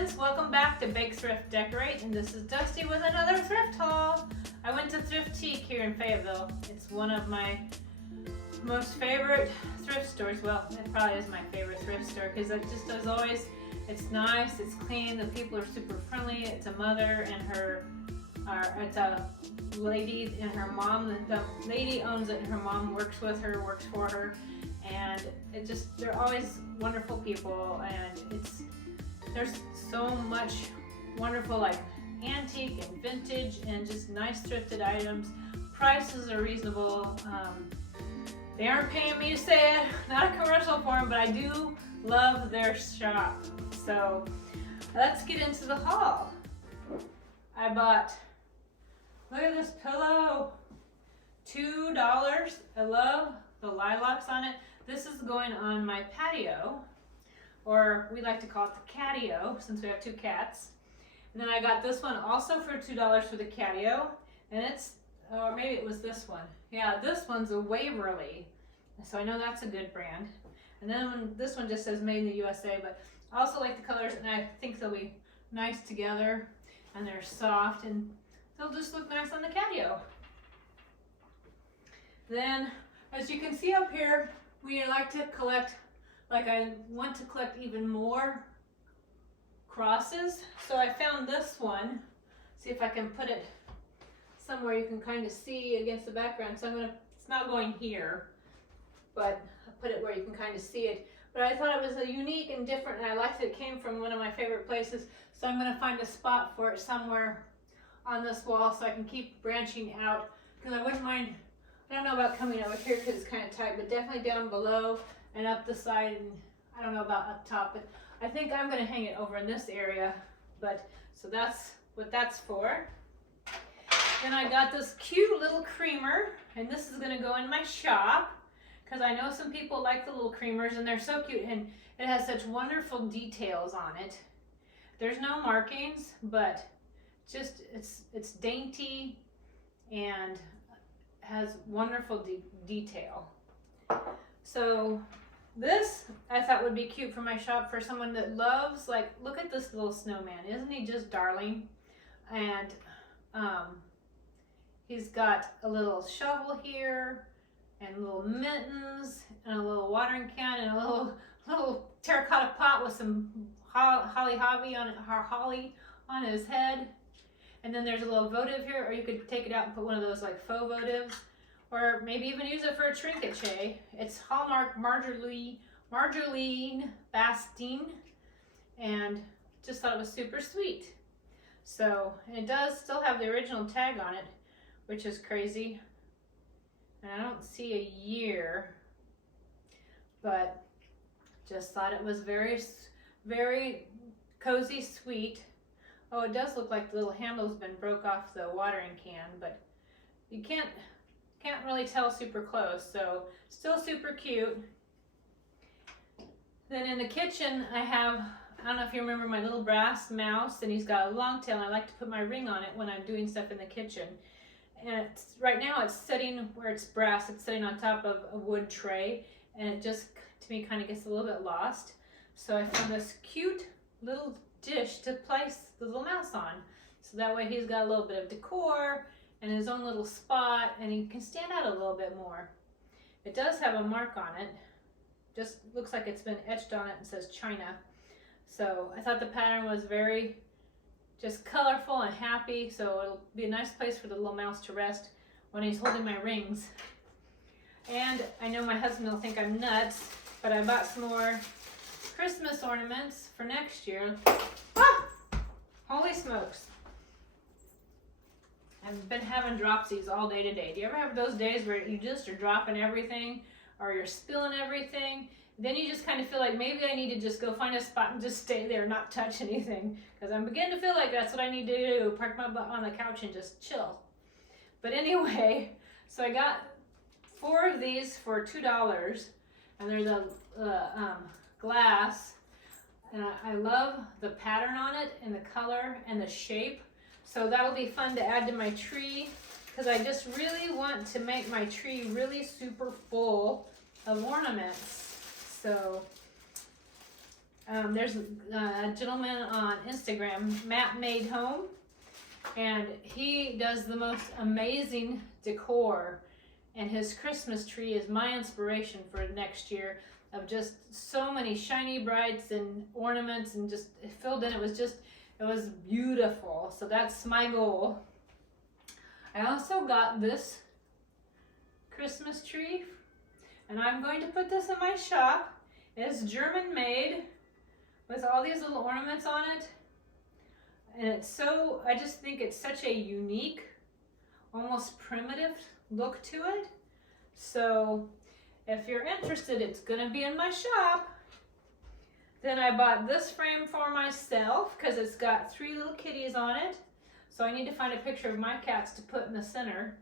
friends, welcome back to Bake, Thrift, Decorate, and this is Dusty with another thrift haul. I went to Thrift-Tique here in Fayetteville. It's one of my most favorite thrift stores. Well, it probably is my favorite thrift store because it just as always, it's nice, it's clean, the people are super friendly. It's a mother and it's a lady and her mom. The lady owns it and her mom works for her, and they're always wonderful people, and there's so much wonderful like antique and vintage and just nice thrifted items. Prices are reasonable. They aren't paying me to say it, not a commercial for them, but I do love their shop. So let's get into the haul. I bought, look at this pillow, $2. I love the lilacs on it. This is going on my patio, or we like to call it the catio since we have two cats. And then I got this one also for $2 for the catio, and or maybe it was this one. Yeah, this one's a Waverly, so I know that's a good brand. And then this one just says made in the USA, but I also like the colors, and I think they'll be nice together, and they're soft, and they'll just look nice on the catio. Then, as you can see up here, we like to collect, like I want to collect even more crosses. So I found this one. See if I can put it somewhere you can kind of see against the background. So it's not going here, but I put it where you can kind of see it. But I thought it was a unique and different, and I liked it came from one of my favorite places. So I'm gonna find a spot for it somewhere on this wall so I can keep branching out, because I wouldn't mind, I don't know about coming over here because it's kind of tight, but definitely down below and up the side, and I don't know about up top, but I think I'm going to hang it over in this area. But so that's what that's for. Then I got this cute little creamer, and this is going to go in my shop because I know some people like the little creamers, and they're so cute, and it has such wonderful details on it. There's no markings, but just it's dainty and has wonderful detail. So this I thought would be cute for my shop for someone that loves, like, look at this little snowman. Isn't he just darling? And he's got a little shovel here and little mittens and a little watering can and a little terracotta pot with some holly on his head. And then there's a little votive here, or you could take it out and put one of those like faux votives, or maybe even use it for a trinket tray. It's Hallmark Marjorie Bastine, and just thought it was super sweet. So, and it does still have the original tag on it, which is crazy. And I don't see a year, but just thought it was very, very cozy, sweet. Oh, it does look like the little handle's been broke off the watering can, but you can't really tell super close, so still super cute. Then in the kitchen I have, I don't know if you remember my little brass mouse, and he's got a long tail, and I like to put my ring on it when I'm doing stuff in the kitchen. And right now it's sitting where it's brass, it's sitting on top of a wood tray, and it just to me kind of gets a little bit lost. So I found this cute little dish to place the little mouse on, so that way he's got a little bit of decor and his own little spot, and he can stand out a little bit more. It does have a mark on it, just looks like it's been etched on it and says China. So I thought the pattern was very just colorful and happy, so it'll be a nice place for the little mouse to rest when he's holding my rings. And I know my husband will think I'm nuts, but I bought some more Christmas ornaments for next year. Ah! Holy smokes. I've been having dropsies all day today. Do you ever have those days where you just are dropping everything, or you're spilling everything? Then you just kind of feel like maybe I need to just go find a spot and just stay there, not touch anything. Because I'm beginning to feel like that's what I need to do. Park my butt on the couch and just chill. But anyway, so I got 4 of these for $2. And there's a glass, and I love the pattern on it and the color and the shape, so that'll be fun to add to my tree, because I just really want to make my tree really super full of ornaments. So There's a gentleman on Instagram, Matt Made Home, and he does the most amazing decor, and his Christmas tree is my inspiration for next year, of just so many shiny brights and ornaments and just filled in. It was beautiful. So that's my goal. I also got this Christmas tree, and I'm going to put this in my shop. It's German made with all these little ornaments on it. And it's so, I just think it's such a unique, almost primitive look to it. So if you're interested, it's gonna be in my shop. Then I bought this frame for myself because it's got 3 little kitties on it. So I need to find a picture of my cats to put in the center.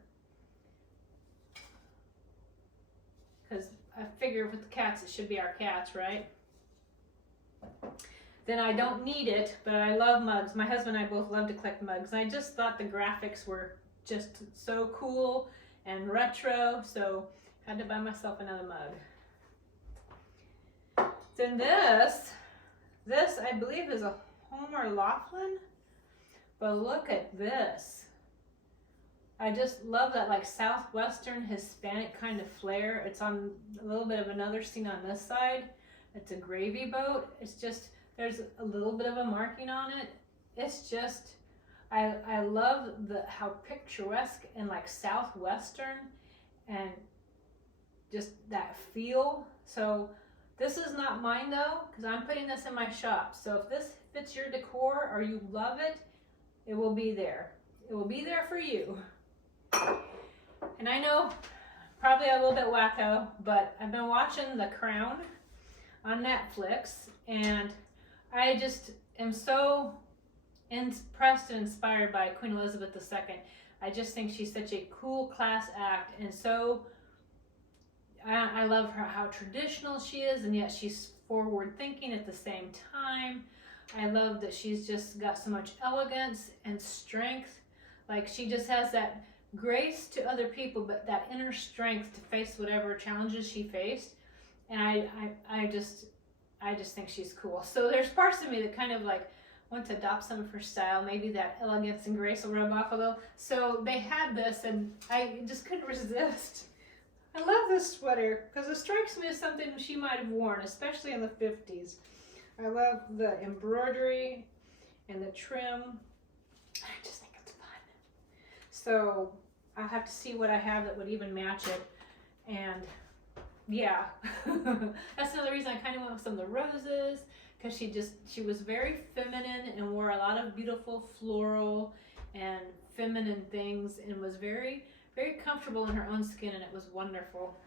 Because I figure with the cats, it should be our cats, right? Then I don't need it, but I love mugs. My husband and I both love to collect mugs. And I just thought the graphics were just so cool and retro, so I had to buy myself another mug. Then this I believe is a Homer Laughlin, but look at this. I just love that like Southwestern Hispanic kind of flair. It's on a little bit of another scene on this side. It's a gravy boat. It's just, there's a little bit of a marking on it. It's just, I love how picturesque and like Southwestern and just that feel. So this is not mine though, because I'm putting this in my shop. So if this fits your decor or you love it, it will be there. It will be there for you. And I know, probably a little bit wacko, but I've been watching The Crown on Netflix, and I just am so impressed and inspired by Queen Elizabeth II. I just think she's such a cool class act, and so I love her, how traditional she is, and yet she's forward thinking at the same time. I love that she's just got so much elegance and strength. Like she just has that grace to other people, but that inner strength to face whatever challenges she faced. And I just think she's cool. So there's parts of me that kind of like want to adopt some of her style. Maybe that elegance and grace will rub off a little. So they had this, and I just couldn't resist. I love this sweater because it strikes me as something she might have worn, especially in the 50s. I love the embroidery and the trim. I just think it's fun. So I'll have to see what I have that would even match it. And yeah, that's another reason I kind of went with some of the roses, because she was very feminine and wore a lot of beautiful floral and feminine things, and was very, very comfortable in her own skin, and it was wonderful.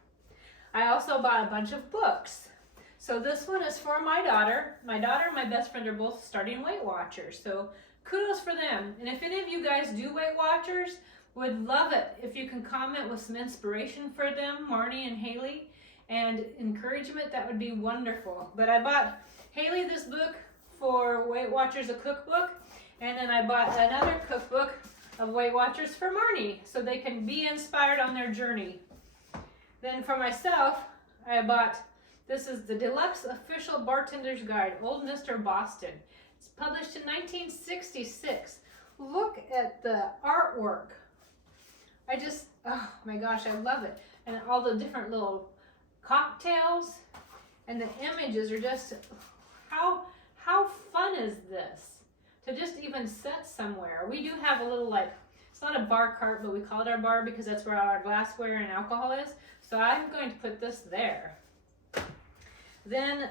I also bought a bunch of books. So this one is for my daughter. My daughter and my best friend are both starting Weight Watchers, so kudos for them. And if any of you guys do Weight Watchers, would love it if you can comment with some inspiration for them, Marnie and Haley, and encouragement. That would be wonderful. But I bought Haley this book for Weight Watchers, a cookbook, and then I bought another cookbook of Weight Watchers for Marnie, so they can be inspired on their journey. Then for myself, I bought, this is the Deluxe Official Bartender's Guide, Old Mr. Boston. It's published in 1966. Look at the artwork. Oh my gosh, I love it. And all the different little cocktails, and the images are just, how fun is this? To just even sit somewhere. We do have a little, like, it's not a bar cart, but we call it our bar because that's where all our glassware and alcohol is. So I'm going to put this there. Then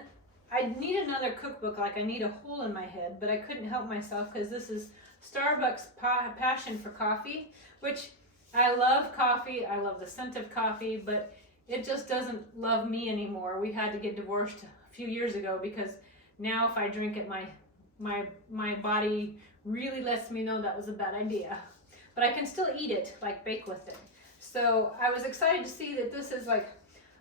I need another cookbook, like I need a hole in my head, but I couldn't help myself because this is Starbucks Passion for Coffee, which I love coffee. I love the scent of coffee, but it just doesn't love me anymore. We had to get divorced a few years ago because now if I drink it, my body really lets me know that was a bad idea. But I can still eat it, like bake with it. So I was excited to see that this is like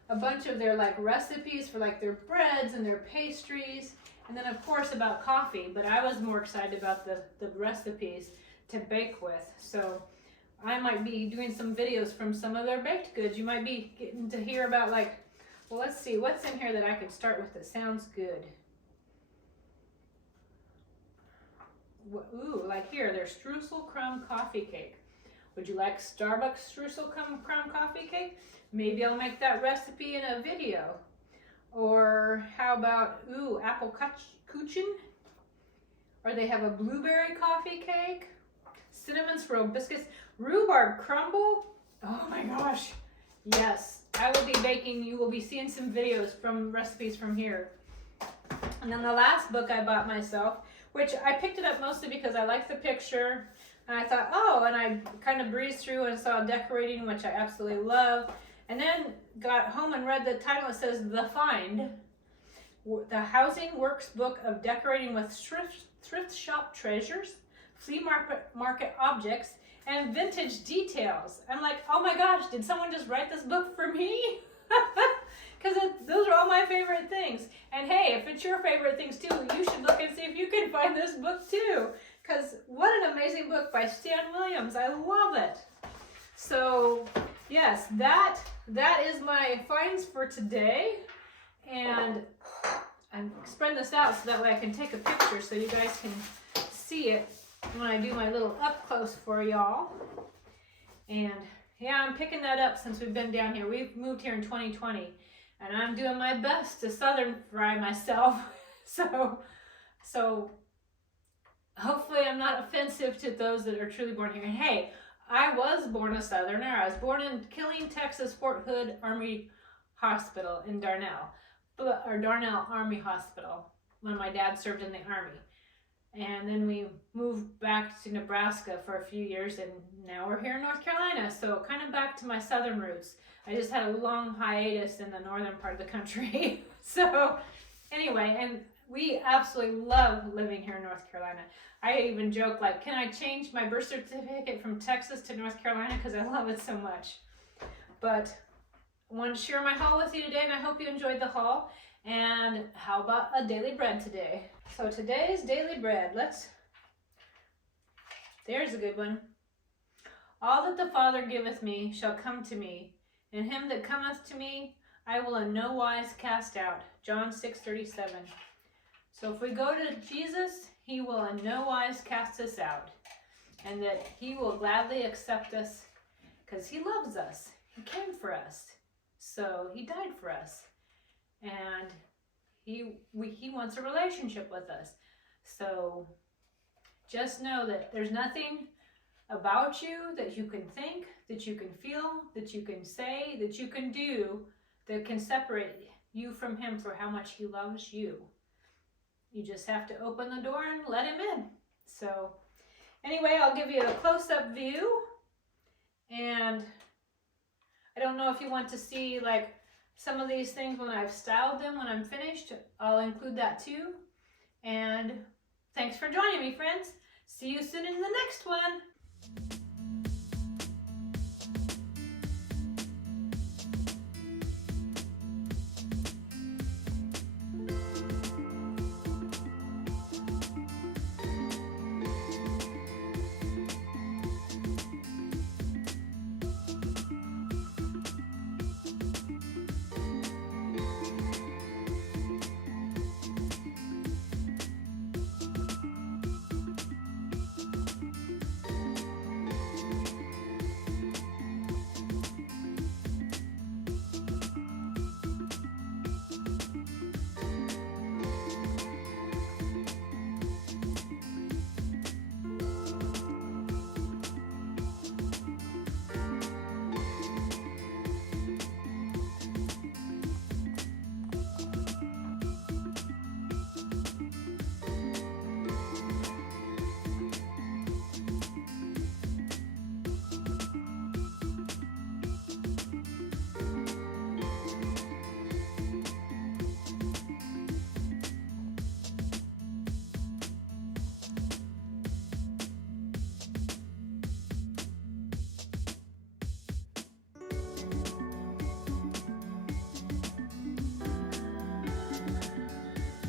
a bunch of their like recipes for like their breads and their pastries, and then of course about coffee, but I was more excited about the recipes to bake with. So I might be doing some videos from some of their baked goods. You might be getting to hear about, like, well, let's see, what's in here that I could start with that sounds good. Ooh, like here, there's streusel crumb coffee cake. Would you like Starbucks streusel crumb coffee cake? Maybe I'll make that recipe in a video. Or how about, ooh, apple kuchen? Or they have a blueberry coffee cake, cinnamon swirl biscuits, rhubarb crumble. Oh my gosh, yes. I will be baking, you will be seeing some videos from recipes from here. And then the last book I bought myself, which I picked it up mostly because I liked the picture. And I thought, oh, and I kind of breezed through and saw decorating, which I absolutely love. And then got home and read the title. It says The Find, the Housing Works Book of Decorating with Thrift Shop Treasures, Flea Market Objects, and Vintage Details. I'm like, oh my gosh, did someone just write this book for me? Because those are all my favorite things. And hey, if it's your favorite things too, you should look and see if you can find this book too. Because what an amazing book by Stan Williams. I love it. So yes, that is my finds for today. And I'm spreading this out so that way I can take a picture so you guys can see it when I do my little up close for y'all. And yeah, I'm picking that up since we've been down here. We've moved here in 2020 and I'm doing my best to Southern fry myself. So hopefully I'm not offensive to those that are truly born here. And hey, I was born a Southerner. I was born in Killeen, Texas, Fort Hood Army Hospital in Darnell Army Hospital when my dad served in the Army. And then we moved back to Nebraska for a few years and now we're here in North Carolina. So kind of back to my Southern roots. I just had a long hiatus in the northern part of the country. So anyway, and we absolutely love living here in North Carolina. I even joke like, can I change my birth certificate from Texas to North Carolina because I love it so much. But I wanted to share my haul with you today and I hope you enjoyed the haul. And how about a daily bread today? So today's daily bread, there's a good one. All that the Father giveth me shall come to me, and him that cometh to me I will in no wise cast out. John 6:37. So if we go to Jesus, he will in no wise cast us out, and that he will gladly accept us because he loves us. He came for us. So he died for us. And he wants a relationship with us. So just know that there's nothing about you that you can think, that you can feel, that you can say, that you can do that can separate you from him for how much he loves you. You just have to open the door and let him in. So anyway, I'll give you a close-up view. And I don't know if you want to see like some of these things when I've styled them when I'm finished. I'll include that too. And thanks for joining me, friends. See you soon in the next one.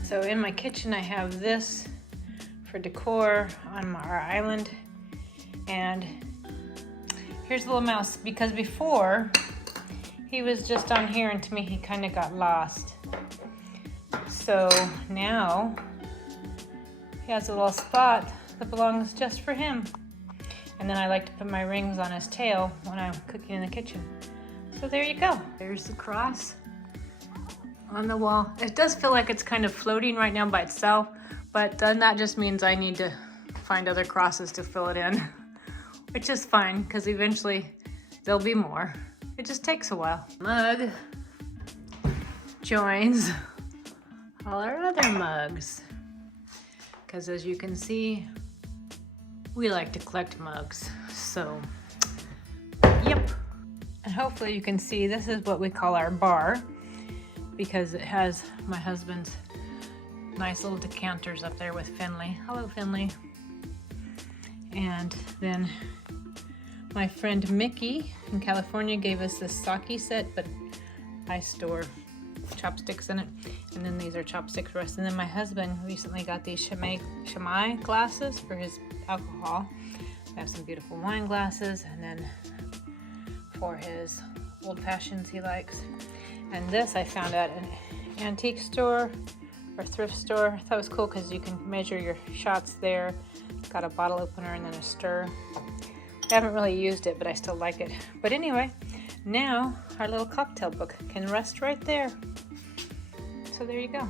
So in my kitchen I have this for decor on our island, and here's the little mouse, because before he was just on here and to me he kind of got lost. So now He has a little spot that belongs just for him. And then I like to put my rings on his tail when I'm cooking in the kitchen. So there you go. There's the cross on the wall. It does feel like it's kind of floating right now by itself, but then that just means I need to find other crosses to fill it in, which is fine because eventually there'll be more. It just takes a while. Mug joins all our other mugs because as you can see, we like to collect mugs. So, yep. And hopefully you can see this is what we call our bar because it has my husband's nice little decanters up there with Finley. Hello, Finley. And then my friend Mickey in California gave us this sake set, but I store chopsticks in it. And then these are chopsticks for us. And then my husband recently got these Shamai glasses for his alcohol. I have some beautiful wine glasses, and then for his old fashions he likes. And this I found at an antique store or thrift store. I thought it was cool because you can measure your shots there. It's got a bottle opener and then a stir. I haven't really used it, but I still like it. But anyway, now our little cocktail book can rest right there. So there you go.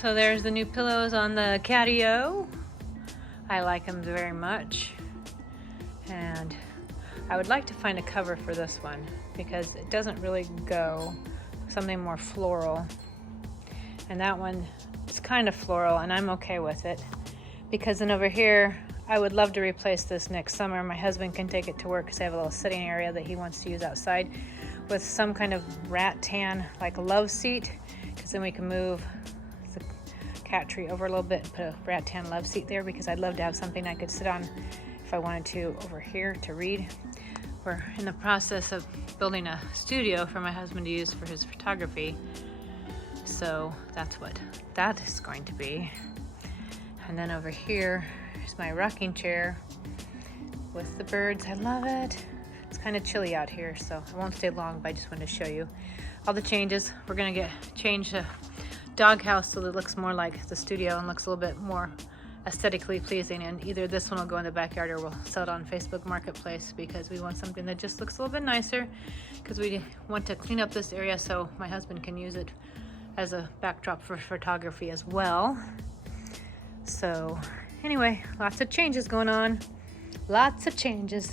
So there's the new pillows on the catio. I like them very much. And I would like to find a cover for this one because it doesn't really go. Something more floral. And that one is kind of floral and I'm okay with it. Because then over here, I would love to replace this next summer. My husband can take it to work because I have a little sitting area that he wants to use outside with some kind of rattan, like a love seat, because then we can move the cat tree over a little bit and put a rattan love seat there because I'd love to have something I could sit on if I wanted to over here to read. We're in the process of building a studio for my husband to use for his photography. So that's what that is going to be. And then over here is my rocking chair with the birds. I love it. It's kind of chilly out here, so I won't stay long, but I just wanted to show you all the changes. We're gonna change the doghouse so that it looks more like the studio and looks a little bit more aesthetically pleasing, and either this one will go in the backyard or we'll sell it on Facebook Marketplace because we want something that just looks a little bit nicer because we want to clean up this area so my husband can use it as a backdrop for photography as well. So anyway, lots of changes going on. Lots of changes.